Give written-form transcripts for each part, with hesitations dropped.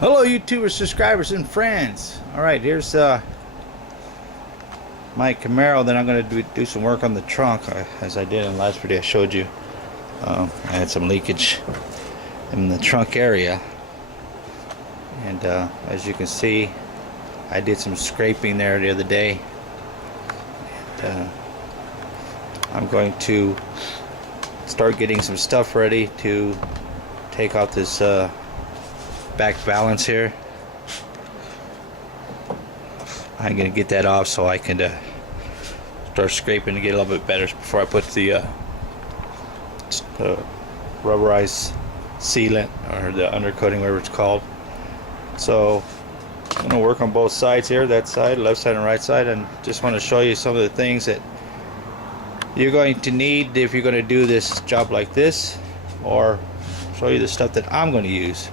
Hello YouTubers, subscribers, and friends. Alright, here's my Camaro that I'm going to do some work on the trunk. As I did in the last video I showed you. I had some leakage in the trunk area. And as you can see, I did some scraping there the other day. And, I'm going to start getting some stuff ready to take out this back valance here. I'm gonna get that off so I can start scraping to get a little bit better before I put the rubberized sealant or the undercoating, whatever it's called. So I'm gonna work on both sides here, that side, left side and right side, and just want to show you some of the things that you're going to need if you're going to do this job like this, or show you the stuff that I'm going to use.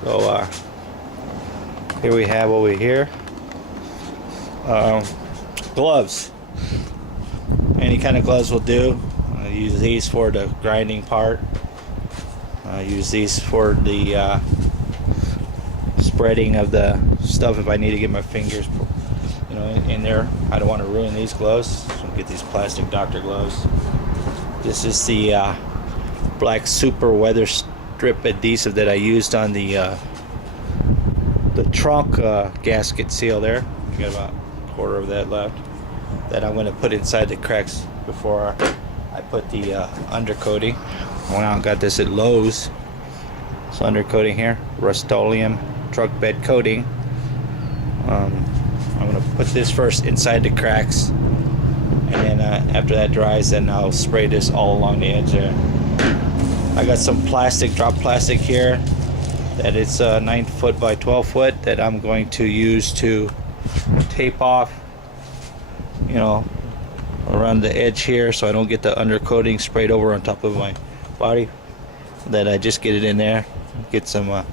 So here we have over here gloves. Any kind of gloves will do. I use these for the grinding part. I use these for the spreading of the stuff if I need to get my fingers, you know, in there. I don't want to ruin these gloves, so get these plastic doctor gloves. This is the black super weather strip adhesive that I used on the trunk gasket seal there. I got about a quarter of that left that I'm going to put inside the cracks before I put the undercoating. I went out and got this at Lowe's. So undercoating here, Rust-Oleum truck bed coating. I'm going to put this first inside the cracks, and then after that dries, then I'll spray this all along the edge there. I got some plastic, drop plastic here that it's 9 foot by 12 foot that I'm going to use to tape off, you know, around the edge here so I don't get the undercoating sprayed over on top of my body. That I just get it in there, get some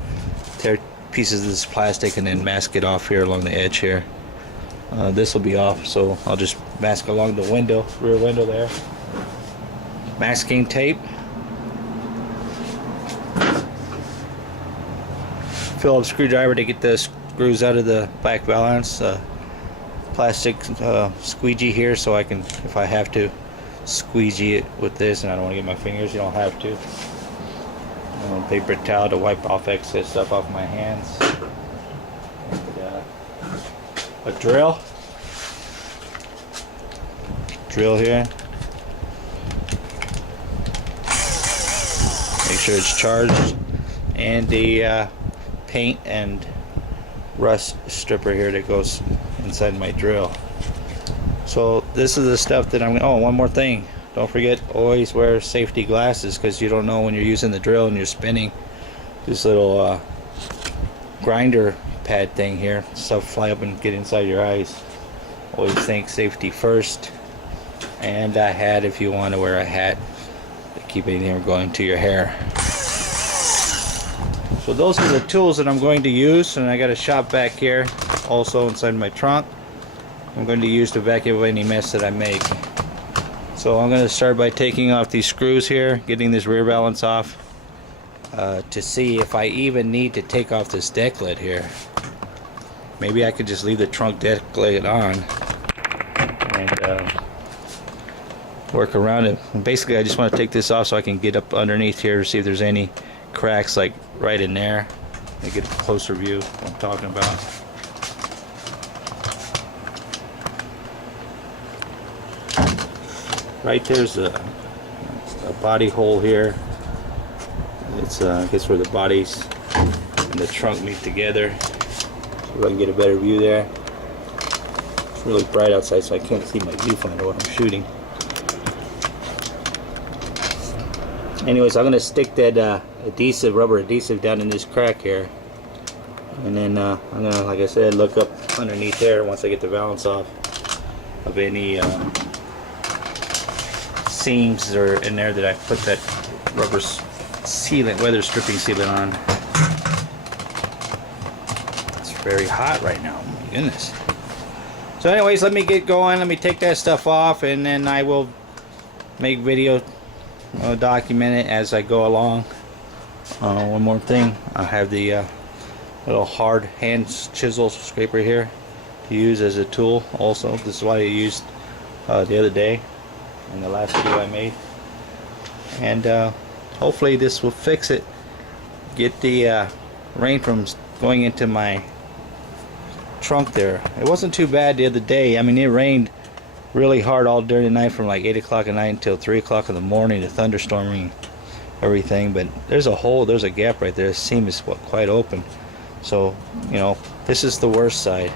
tear pieces of this plastic, and then mask it off here along the edge here. This will be off, so I'll just mask along the window, rear window there. Masking tape. Phillips screwdriver to get the screws out of the back valance. Plastic squeegee here so I can, if I have to, squeegee it with this, and I don't want to get my fingers. You don't have to. Paper towel to wipe off excess stuff off my hands. And, a drill here. Make sure it's charged, and the paint and rust stripper here that goes inside my drill. So this is the stuff that I'm. Oh, one more thing. Don't forget, always wear safety glasses, because you don't know when you're using the drill and you're spinning this little grinder pad thing here. Stuff fly up and get inside your eyes. Always think safety first. And a hat if you want to wear a hat to keep anything from going to your hair. So those are the tools that I'm going to use, and I got a shop back here also inside my trunk. I'm going to use to vacuum up any mess that I make. So I'm going to start by taking off these screws here, getting this rear valance off, to see if I even need to take off this deck lid here. Maybe I could just leave the trunk deck lid on and work around it. And basically I just want to take this off so I can get up underneath here to see if there's any cracks, like right in there. Let me get a closer view of what I'm talking about. Right there's a body hole here. It's I guess where the bodies and the trunk meet together. So I can get a better view there. It's really bright outside, so I can't see my viewfinder when I'm shooting. Anyways, I'm gonna stick that adhesive, rubber adhesive, down in this crack here, and then I'm gonna, like I said, look up underneath there once I get the valance off of any seams or in there that I put that rubber sealant, weather stripping sealant on. It's very hot right now, oh my goodness. So anyways, let me get going. Let me take that stuff off, and then I will make video, document it as I go along. One more thing, I have the little hard hand chisel scraper here to use as a tool also. This is what I used the other day in the last video I made, and hopefully this will fix it, get the rain from going into my trunk there. It wasn't too bad the other day. I mean, it rained really hard all during the night from like 8 o'clock at night until 3 o'clock in the morning, the thunderstorming everything, but there's a gap right there. The seam is quite open, so you know, this is the worst side,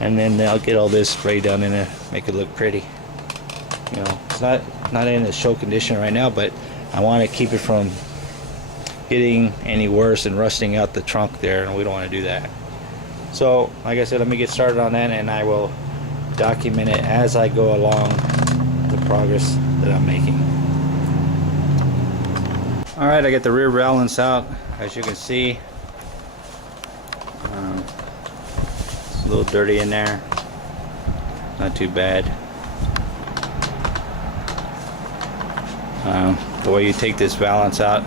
and then I'll get all this sprayed down in it, make it look pretty. You know, it's not in a show condition right now, but I want to keep it from getting any worse and rusting out the trunk there, and we don't want to do that. So like I said, let me get started on that, and I will document it as I go along, the progress that I'm making. Alright, I got the rear valance out, as you can see. It's a little dirty in there, not too bad. The way you take this valance out,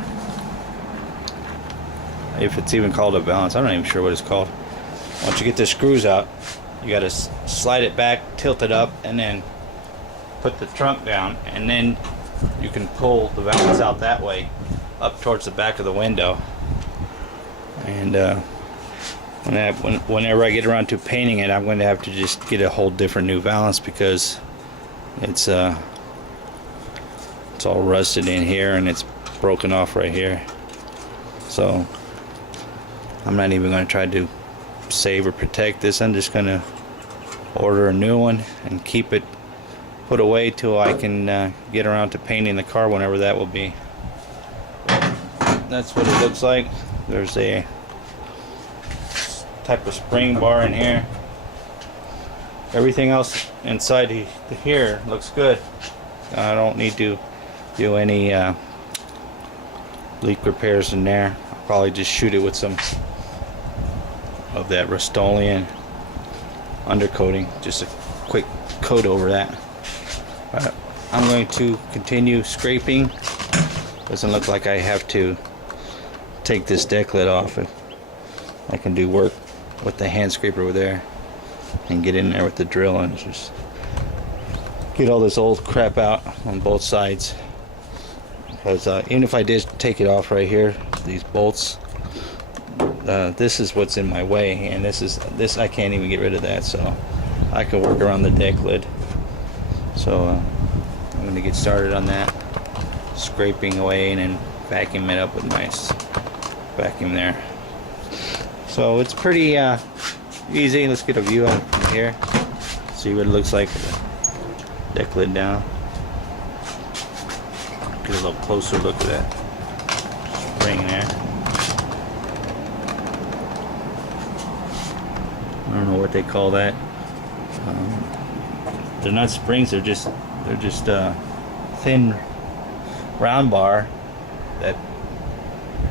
if it's even called a valance, I'm not even sure what it's called. Once you get the screws out, you got to slide it back, tilt it up, and then put the trunk down, and then you can pull the valance out that way up towards the back of the window. And whenever I get around to painting it, I'm going to have to just get a whole different new valance, because it's all rusted in here and it's broken off right here. So I'm not even going to try to save or protect this. I'm just going to order a new one and keep it put away till I can get around to painting the car, whenever that will be. That's what it looks like. There's a type of spring bar in here. Everything else inside here looks good. I don't need to do any leak repairs in there. I'll probably just shoot it with some of that Rust-Oleum undercoating, just a quick coat over that. I'm going to continue scraping. Doesn't look like I have to take this deck lid off, and I can do work with the hand scraper over there and get in there with the drill and just get all this old crap out on both sides. Because even if I did take it off right here, these bolts, this is what's in my way, and this I can't even get rid of that, so I can work around the deck lid. So I'm going to get started on that, scraping away and then vacuum it up with my vacuum there. So it's pretty easy. Let's get a view of it from here, see what it looks like with the deck lid down. Get a little closer look at that spring there. I don't know what they call that. They're not springs. They're just thin round bar that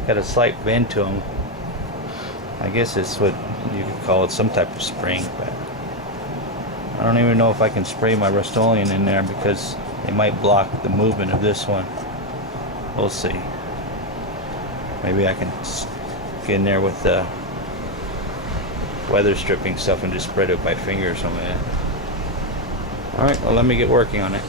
got a slight bend to them. I guess it's what you could call it, some type of spring. But I don't even know if I can spray my Rust-Oleum in there, because they might block the movement of this one. We'll see. Maybe I can get in there with the weather stripping stuff and just spread it by finger or something like that. Alright, well, let me get working on it.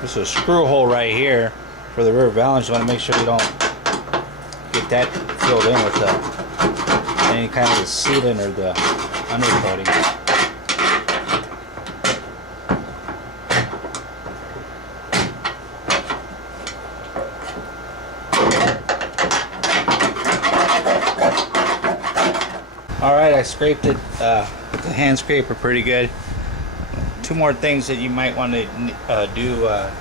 There's a screw hole right here for the rear valance. You want to make sure you don't get that filled in with any kind of the sealant or the undercoating. Alright, I scraped it with the hand scraper pretty good. Two more things that you might want to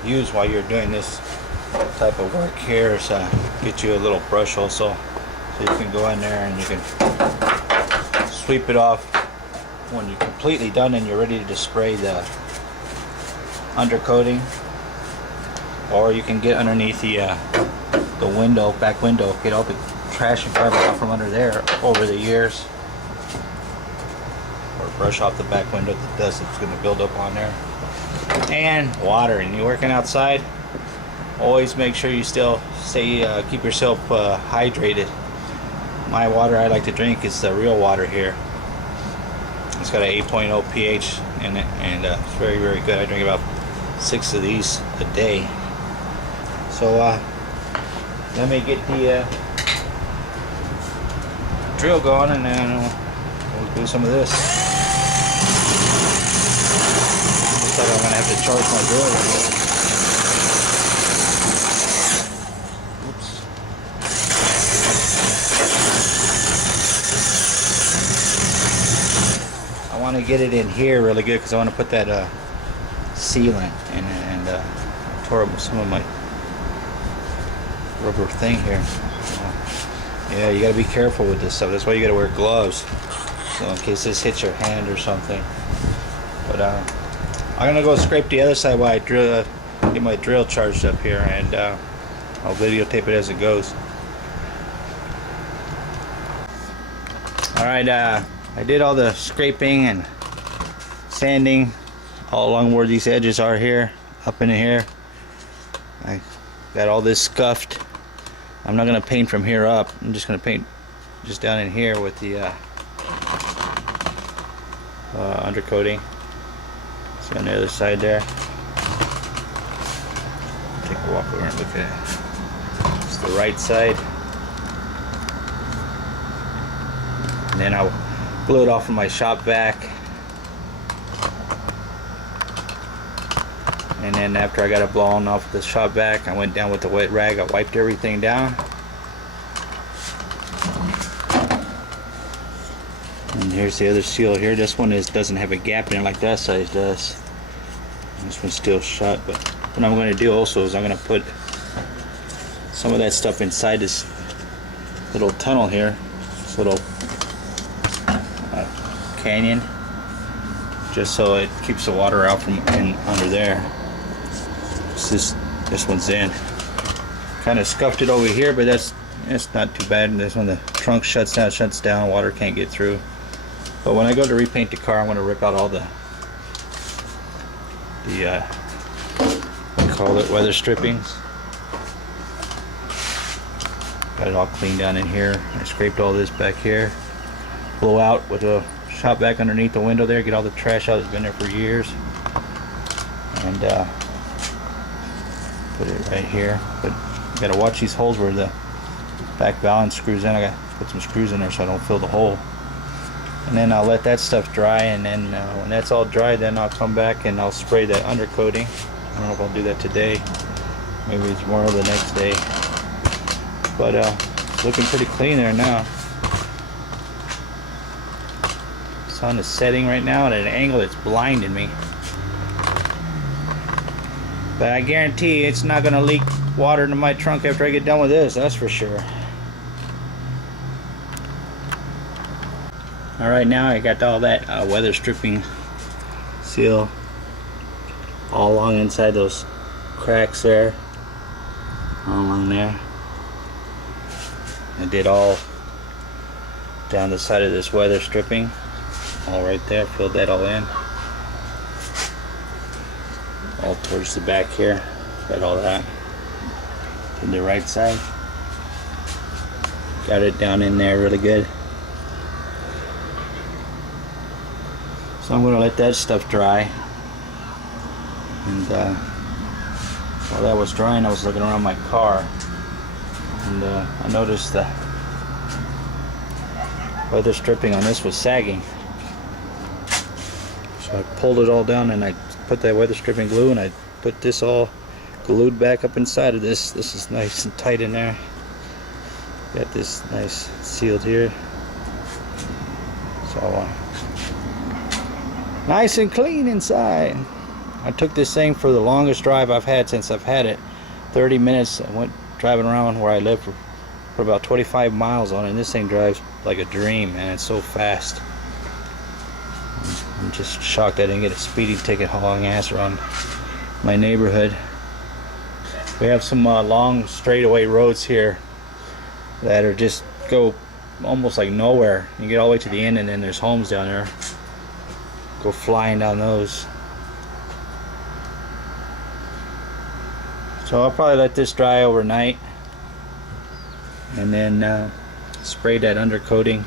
use while you're doing this type of work here is get you a little brush also, so you can go in there and you can sweep it off when you're completely done and you're ready to spray the undercoating. Or you can get underneath the window, back window, get all the trash and garbage out from under there over the years. Or brush off the back window, the dust that's going to build up on there. And water. And you're working outside, always make sure you still keep yourself hydrated. My water I like to drink is the real water here. It's got an 8.0 pH in it, and it's very, very good. I drink about 6 of these a day. So let me get the drill going, and then we'll do some of this. Looks like I'm gonna have to charge my drill a little. Oops. I want to get it in here really good because I want to put that sealant in it, and tore up some of my rubber thing here. Yeah, you got to be careful with this stuff. That's why you got to wear gloves, so in case this hits your hand or something. But I'm gonna go scrape the other side while I get my drill charged up here, and I'll videotape it as it goes. Alright, I did all the scraping and sanding all along where these edges are here, up in here. I got all this scuffed. I'm not going to paint from here up. I'm just going to paint just down in here with the undercoating. See on the other side there. Take a walk over and look at it. It's the right side. And then I'll glue it off from my shop vac. And then after I got it blown off the shop vac, I went down with the wet rag. I wiped everything down. And here's the other seal here. This one doesn't have a gap in it like that size does. This one's still shut. But what I'm going to do also is I'm going to put some of that stuff inside this little tunnel here. This little canyon. Just so it keeps the water out from under there. This one's in. Kind of scuffed it over here, but that's not too bad. And this one, the trunk shuts down, water can't get through. But when I go to repaint the car, I'm going to rip out all the call it weather strippings. Got it all cleaned down in here. I scraped all this back here. Blow out with a shop vac underneath the window there, get all the trash out that's been there for years. And put it right here. But you gotta watch these holes where the back valance screws in. I gotta put some screws in there so I don't fill the hole. And then I'll let that stuff dry, and then when that's all dry, then I'll come back and I'll spray that undercoating. I don't know if I'll do that today. Maybe tomorrow, the next day. But it's looking pretty clean there now. Sun is setting right now at an angle that's blinding me. But I guarantee it's not going to leak water into my trunk after I get done with this, that's for sure. Alright, now I got all that weather stripping seal all along inside those cracks there. All along there. I did all down the side of this weather stripping. All right there, filled that all in. All towards the back here, got all that. To the right side, got it down in there really good. So I'm gonna let that stuff dry. And while that was drying, I was looking around my car, and I noticed the weather stripping on this was sagging. So I pulled it all down and I put that weather stripping glue, and I put this all glued back up inside of this. This is nice and tight in there. Got this nice sealed here. So nice and clean inside. I took this thing for the longest drive I've had since I've had it. 30 minutes. I went driving around where I live for about 25 miles on it, and this thing drives like a dream, man. It's so fast. I'm just shocked I didn't get a speeding ticket hauling ass around my neighborhood. We have some long straightaway roads here that are just go almost like nowhere. You get all the way to the end and then there's homes down there. Go flying down those. So I'll probably let this dry overnight and then spray that undercoating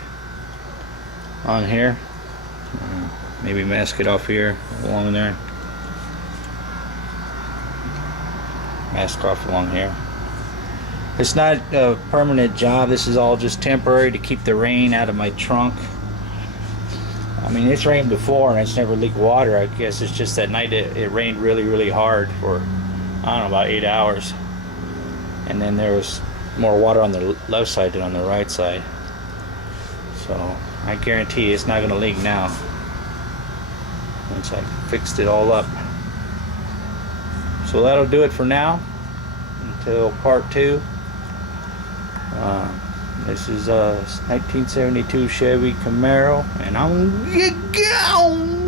on here. Maybe mask it off here along there. Mask off along here. It's not a permanent job. This is all just temporary to keep the rain out of my trunk. I mean, it's rained before and it's never leaked water. I guess it's just that night it rained really hard for, I don't know, about 8 hours. And then there was more water on the left side than on the right side. So I guarantee it's not going to leak now once I fixed it all up. So that'll do it for now until part 2. This is a 1972 Chevy Camaro, and I'm gone.